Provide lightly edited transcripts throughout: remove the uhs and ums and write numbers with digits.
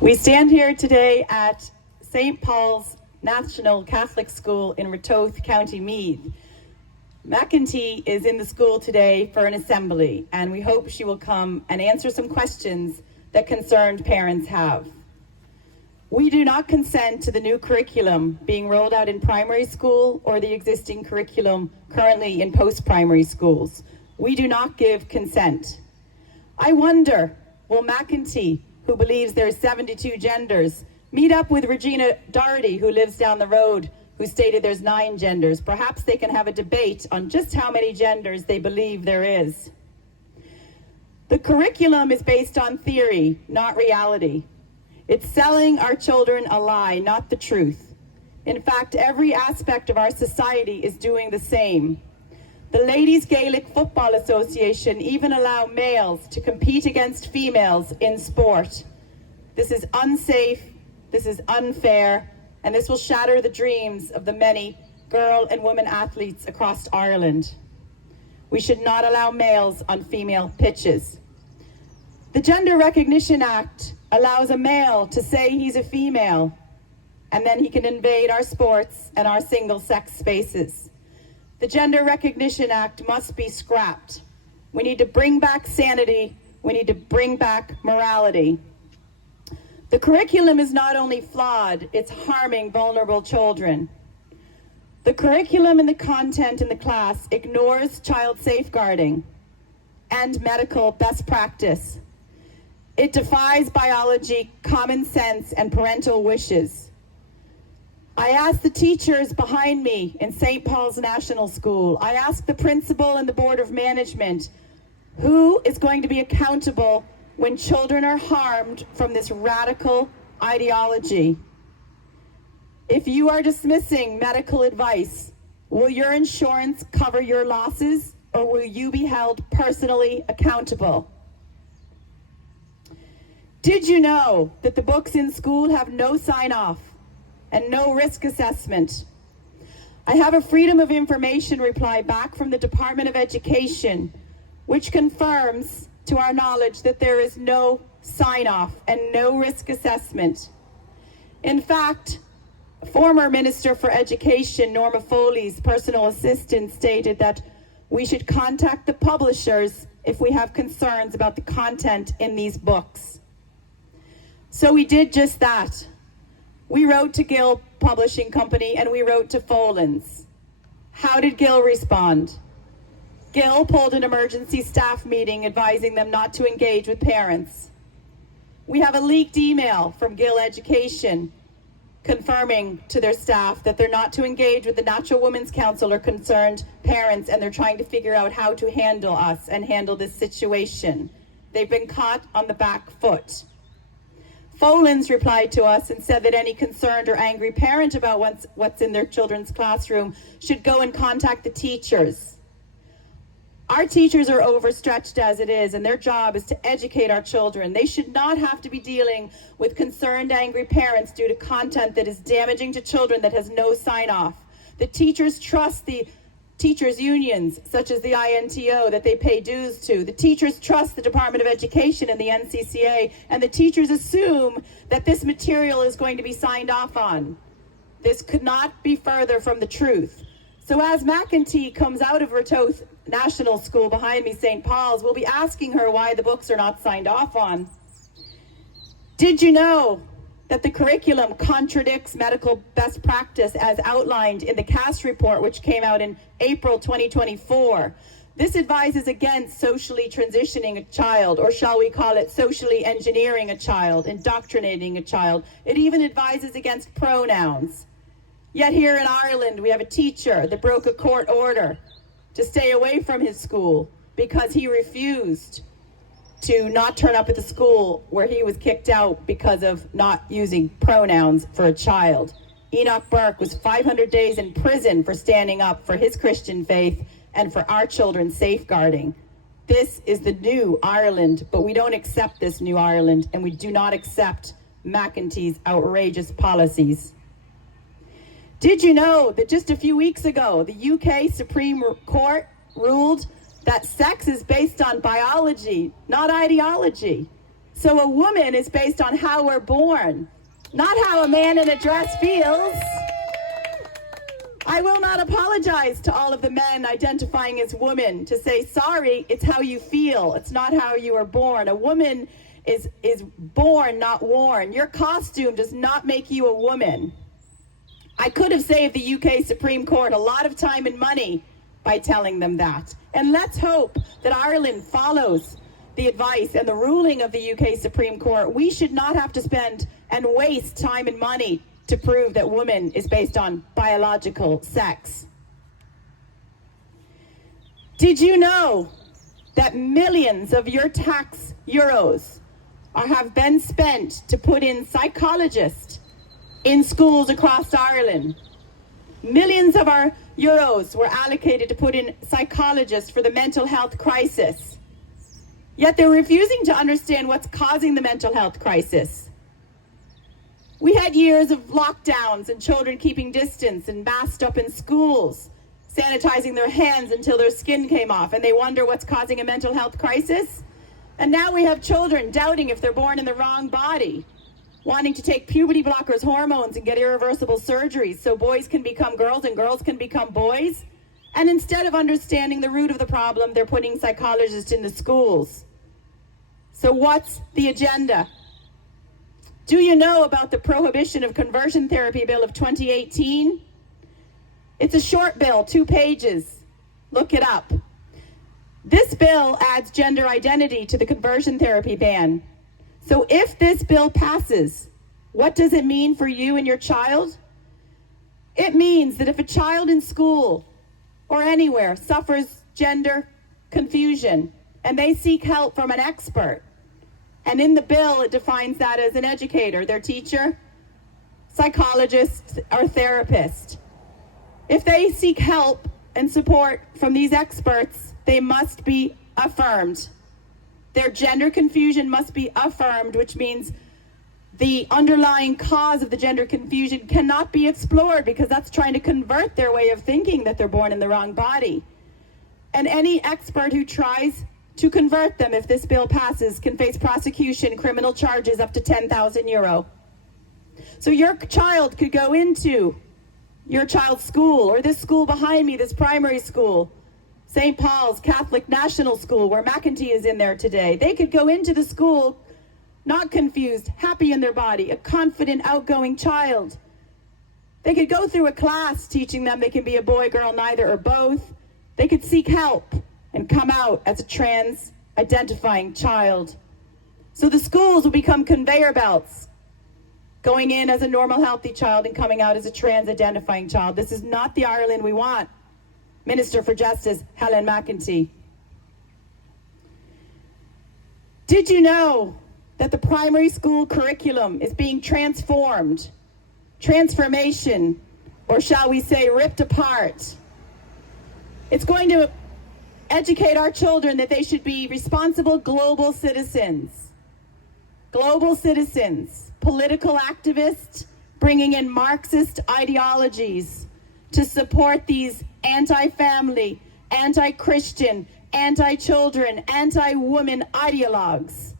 We stand here today at St. Paul's National Catholic School in Ratoath, County Meath. McEntee is in the school today for an assembly, and we hope she will come and answer some questions that concerned parents have. We do not consent to the new curriculum being rolled out in primary school or the existing curriculum currently in post-primary schools. We do not give consent. I wonder, will McEntee, who believes there are 72 genders, meet up with Regina Doherty, who lives down the road, who stated there's 9 genders? Perhaps they can have a debate on just how many genders they believe there is. The curriculum is based on theory, not reality. It's selling our children a lie, not the truth. In fact, every aspect of our society is doing the same. The Ladies Gaelic Football Association even allow males to compete against females in sport. This is unsafe, this is unfair, and this will shatter the dreams of the many girl and women athletes across Ireland. We should not allow males on female pitches. The Gender Recognition Act allows a male to say he's a female, and then he can invade our sports and our single-sex spaces. The Gender Recognition Act must be scrapped. We need to bring back sanity. We need to bring back morality. The curriculum is not only flawed, it's harming vulnerable children. The curriculum and the content in the class ignores child safeguarding and medical best practice. It defies biology, common sense, and parental wishes. I asked the teachers behind me in St. Paul's National School, I asked the principal and the Board of Management, who is going to be accountable when children are harmed from this radical ideology? If you are dismissing medical advice, will your insurance cover your losses, or will you be held personally accountable? Did you know that the books in school have no sign-off and no risk assessment? I have a Freedom of Information reply back from the Department of Education, which confirms to our knowledge that there is no sign-off and no risk assessment. In fact, former Minister for Education, Norma Foley's personal assistant, stated that we should contact the publishers if we have concerns about the content in these books. So we did just that. We wrote to Gill Publishing Company and we wrote to Folens. How did Gill respond? Gill pulled an emergency staff meeting advising them not to engage with parents. We have a leaked email from Gill Education confirming to their staff that they're not to engage with the Natural Women's Council or concerned parents, and they're trying to figure out how to handle us and handle this situation. They've been caught on the back foot. Folens replied to us and said that any concerned or angry parent about what's in their children's classroom should go and contact the teachers. Our teachers are overstretched as it is, and their job is to educate our children. They should not have to be dealing with concerned, angry parents due to content that is damaging to children that has no sign-off. The teachers trust the teachers' unions, such as the INTO, that they pay dues to. The teachers trust the Department of Education and the NCCA, and the teachers assume that this material is going to be signed off on. This could not be further from the truth. So as McEntee comes out of Ratoath National School behind me, St. Paul's, we'll be asking her why the books are not signed off on. Did you know that the curriculum contradicts medical best practice as outlined in the CAS report, which came out in April 2024? This advises against socially transitioning a child, or shall we call it socially engineering a child, indoctrinating a child. It even advises against pronouns. Yet here in Ireland, we have a teacher that broke a court order to stay away from his school because he refused to not turn up at the school where he was kicked out because of not using pronouns for a child. Enoch Burke was 500 days in prison for standing up for his Christian faith and for our children's safeguarding. This is the new Ireland, but we don't accept this new Ireland, and we do not accept McEntee's outrageous policies. Did you know that just a few weeks ago, the UK Supreme Court ruled that sex is based on biology, not ideology? So a woman is based on how we're born, not how a man in a dress feels. I will not apologize to all of the men identifying as women to say, sorry, it's how you feel. It's not how you were born. A woman is born, not worn. Your costume does not make you a woman. I could have saved the UK Supreme Court a lot of time and money by telling them that. And let's hope that Ireland follows the advice and the ruling of the UK Supreme Court. We should not have to spend and waste time and money to prove that woman is based on biological sex. Did you know that millions of your tax euros have been spent to put in psychologists in schools across Ireland? Millions of our euros were allocated to put in psychologists for the mental health crisis. Yet they're refusing to understand what's causing the mental health crisis. We had years of lockdowns and children keeping distance and masked up in schools, sanitizing their hands until their skin came off, and they wonder what's causing a mental health crisis. And now we have children doubting if they're born in the wrong body, wanting to take puberty blockers, hormones, and get irreversible surgeries so boys can become girls and girls can become boys. And instead of understanding the root of the problem, they're putting psychologists in the schools. So what's the agenda? Do you know about the Prohibition of Conversion Therapy Bill of 2018? It's a short bill, 2 pages. Look it up. This bill adds gender identity to the conversion therapy ban. So if this bill passes, what does it mean for you and your child? It means that if a child in school or anywhere suffers gender confusion and they seek help from an expert, and in the bill it defines that as an educator, their teacher, psychologist, or therapist. If they seek help and support from these experts, they must be affirmed. Their gender confusion must be affirmed, which means the underlying cause of the gender confusion cannot be explored because that's trying to convert their way of thinking that they're born in the wrong body. And any expert who tries to convert them, if this bill passes, can face prosecution, criminal charges up to €10,000. So your child could go into your child's school, or this school behind me, this primary school, St. Paul's Catholic National School, where McEntee is in there today. They could go into the school not confused, happy in their body, a confident, outgoing child. They could go through a class teaching them they can be a boy, girl, neither, or both. They could seek help and come out as a trans-identifying child. So the schools will become conveyor belts, going in as a normal, healthy child and coming out as a trans-identifying child. This is not the Ireland we want. Minister for Justice, Helen McEntee. Did you know that the primary school curriculum is being transformed? Transformation, or shall we say ripped apart. It's going to educate our children that they should be responsible global citizens. Global citizens, political activists, bringing in Marxist ideologies to support these anti-family, anti-Christian, anti-children, anti-woman ideologues.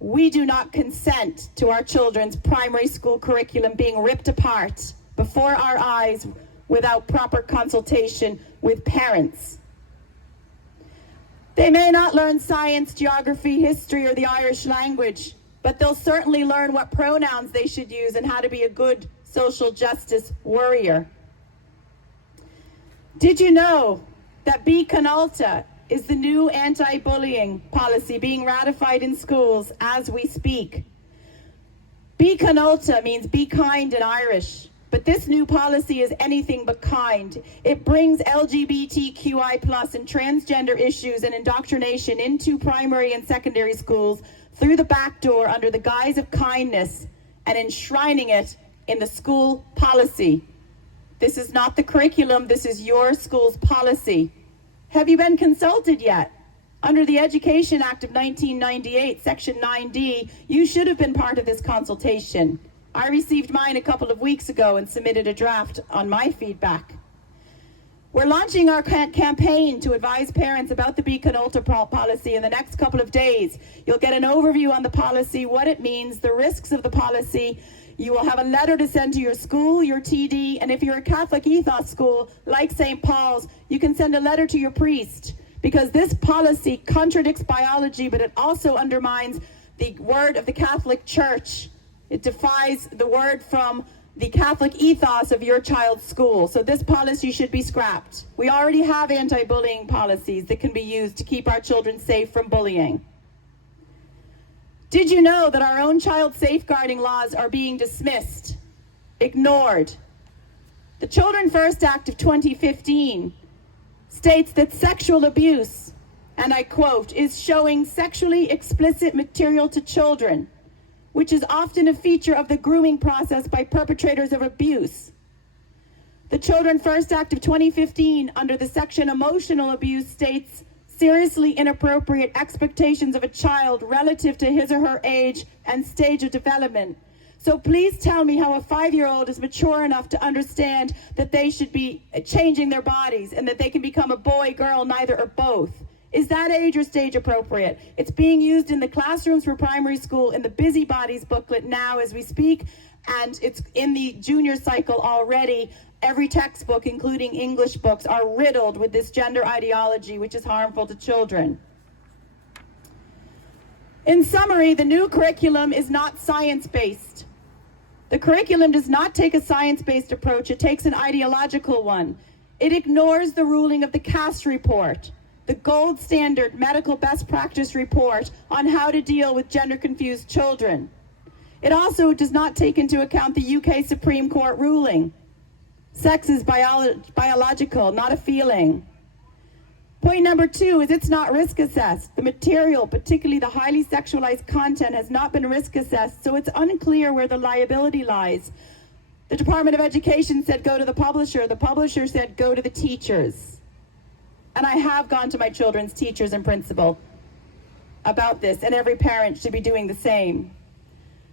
We do not consent to our children's primary school curriculum being ripped apart before our eyes without proper consultation with parents. They may not learn science, geography, history, or the Irish language, but they'll certainly learn what pronouns they should use and how to be a good social justice warrior. Did you know that Bí Conulta is the new anti-bullying policy being ratified in schools as we speak? Bí Conulta means be kind in Irish, but this new policy is anything but kind. It brings LGBTQI+ and transgender issues and indoctrination into primary and secondary schools through the back door under the guise of kindness and enshrining it in the school policy. This is not the curriculum, this is your school's policy. Have you been consulted yet? Under the Education Act of 1998, Section 9D, you should have been part of this consultation. I received mine a couple of weeks ago and submitted a draft on my feedback. We're launching our campaign to advise parents about the Beacon Ultra policy in the next couple of days. You'll get an overview on the policy, what it means, the risks of the policy. You will have a letter to send to your school, your TD, and if you're a Catholic ethos school like St. Paul's, you can send a letter to your priest, because this policy contradicts biology, but it also undermines the word of the Catholic Church. It defies the word from the Catholic ethos of your child's school. So this policy should be scrapped. We already have anti-bullying policies that can be used to keep our children safe from bullying. Did you know that our own child safeguarding laws are being dismissed, ignored? The Children First Act of 2015 states that sexual abuse, and I quote, is showing sexually explicit material to children, which is often a feature of the grooming process by perpetrators of abuse. The Children First Act of 2015, under the section emotional abuse, states seriously inappropriate expectations of a child relative to his or her age and stage of development. So please tell me how a 5-year-old is mature enough to understand that they should be changing their bodies and that they can become a boy, girl, neither or both. Is that age or stage appropriate? It's being used in the classrooms for primary school in the Busybodies booklet now as we speak, and it's in the junior cycle already. Every textbook, including English books, are riddled with this gender ideology, which is harmful to children. In summary, the new curriculum is not science-based. The curriculum does not take a science-based approach, it takes an ideological one. It ignores the ruling of the Cass report, the gold standard medical best practice report on how to deal with gender-confused children. It also does not take into account the UK Supreme Court ruling. Sex is biological, not a feeling. Point number 2 is it's not risk assessed. The material, particularly the highly sexualized content, has not been risk assessed, so it's unclear where the liability lies. The Department of Education said go to the publisher. The publisher said go to the teachers. And I have gone to my children's teachers and principal about this, and every parent should be doing the same.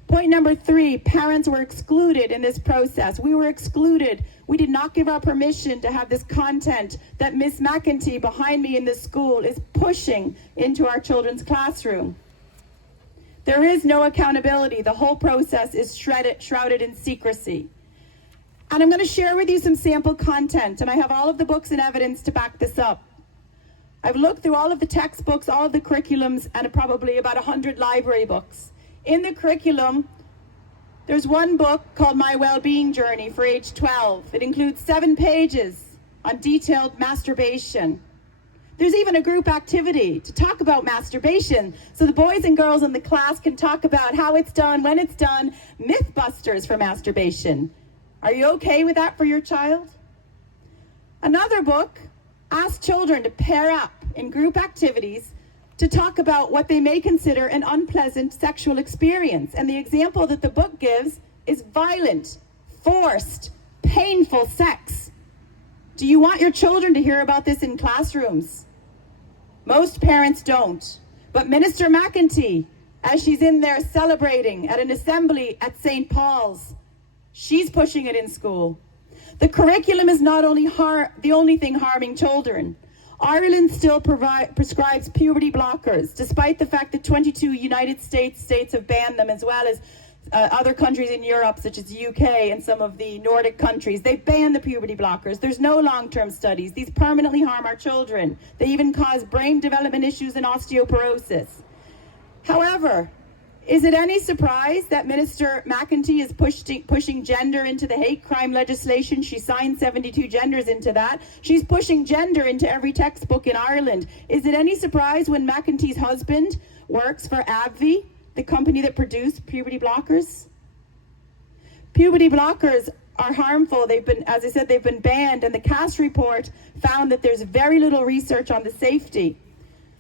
Point number 3, parents were excluded in this process. We were excluded. We did not give our permission to have this content that Miss McEntee behind me in this school is pushing into our children's classroom. There is no accountability. The whole process is shrouded in secrecy. And I'm going to share with you some sample content, and I have all of the books and evidence to back this up. I've looked through all of the textbooks, all of the curriculums, and probably about 100 library books. In the curriculum, there's one book called My Wellbeing Journey for age 12. It includes 7 pages on detailed masturbation. There's even a group activity to talk about masturbation, so the boys and girls in the class can talk about how it's done, when it's done, mythbusters for masturbation. Are you okay with that for your child? Another book asks children to pair up in group activities to talk about what they may consider an unpleasant sexual experience. And the example that the book gives is violent, forced, painful sex. Do you want your children to hear about this in classrooms? Most parents don't. But Minister McEntee, as she's in there celebrating at an assembly at St. Paul's, she's pushing it in school. The curriculum is not only the only thing harming children. Ireland still prescribes puberty blockers, despite the fact that 22 United States have banned them, as well as other countries in Europe, such as the UK and some of the Nordic countries. They've banned the puberty blockers. There's no long-term studies. These permanently harm our children. They even cause brain development issues and osteoporosis. However, is it any surprise that Minister McEntee is pushing gender into the hate crime legislation? She signed 72 genders into that. She's pushing gender into every textbook in Ireland. Is it any surprise when McEntee's husband works for AbbVie, the company that produced puberty blockers? Puberty blockers are harmful. As I said, they've been banned, and the Cass report found that there's very little research on the safety.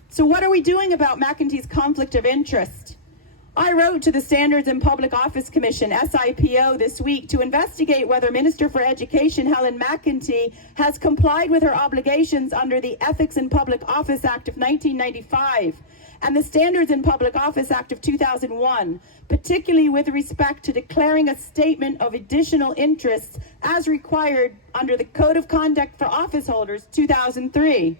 So what are we doing about McEntee's conflict of interest? I wrote to the Standards and Public Office Commission, SIPO, this week to investigate whether Minister for Education Helen McEntee has complied with her obligations under the Ethics in Public Office Act of 1995 and the Standards in Public Office Act of 2001, particularly with respect to declaring a statement of additional interests as required under the Code of Conduct for Office Holders 2003.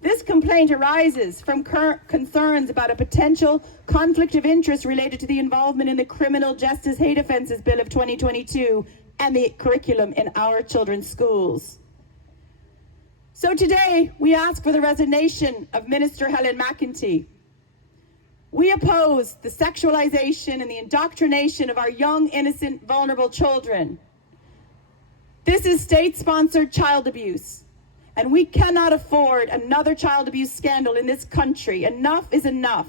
This complaint arises from concerns about a potential conflict of interest related to the involvement in the Criminal Justice Hate Offences Bill of 2022 and the curriculum in our children's schools. So today, we ask for the resignation of Minister Helen McEntee. We oppose the sexualization and the indoctrination of our young, innocent, vulnerable children. This is state-sponsored child abuse, and we cannot afford another child abuse scandal in this country. Enough is enough.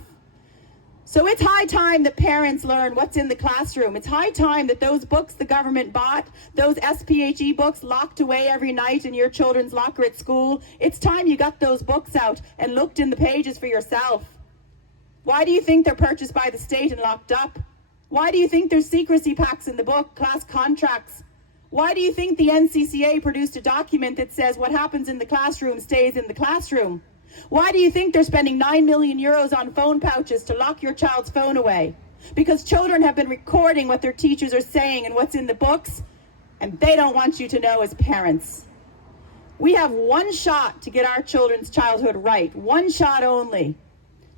So it's high time that parents learn what's in the classroom. It's high time that those books the government bought, those SPHE books locked away every night in your children's locker at school, it's time you got those books out and looked in the pages for yourself. Why do you think they're purchased by the state and locked up? Why do you think there's secrecy packs in the book, class contracts? Why do you think the NCCA produced a document that says what happens in the classroom stays in the classroom? Why do you think they're spending 9 million euros on phone pouches to lock your child's phone away? Because children have been recording what their teachers are saying and what's in the books, and they don't want you to know as parents. We have one shot to get our children's childhood right, one shot only.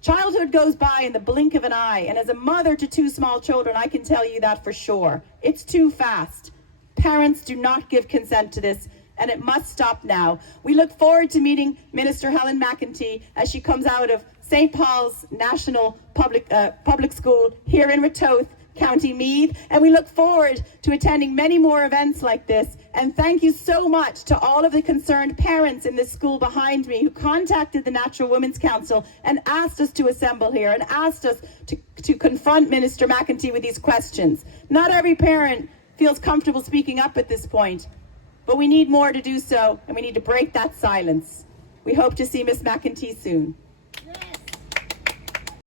Childhood goes by in the blink of an eye, and as a mother to 2 small children, I can tell you that for sure. It's too fast. Parents do not give consent to this, and it must stop now. We look forward to meeting Minister Helen McEntee as she comes out of St. Paul's National Public School here in Ratoath, County Meath, and we look forward to attending many more events like this. And thank you so much to all of the concerned parents in this school behind me who contacted the Natural Women's Council and asked us to assemble here and asked us to confront Minister McEntee with these questions. Not every parent feels comfortable speaking up at this point, but we need more to do so, and we need to break that silence. We hope to see Ms. McEntee soon.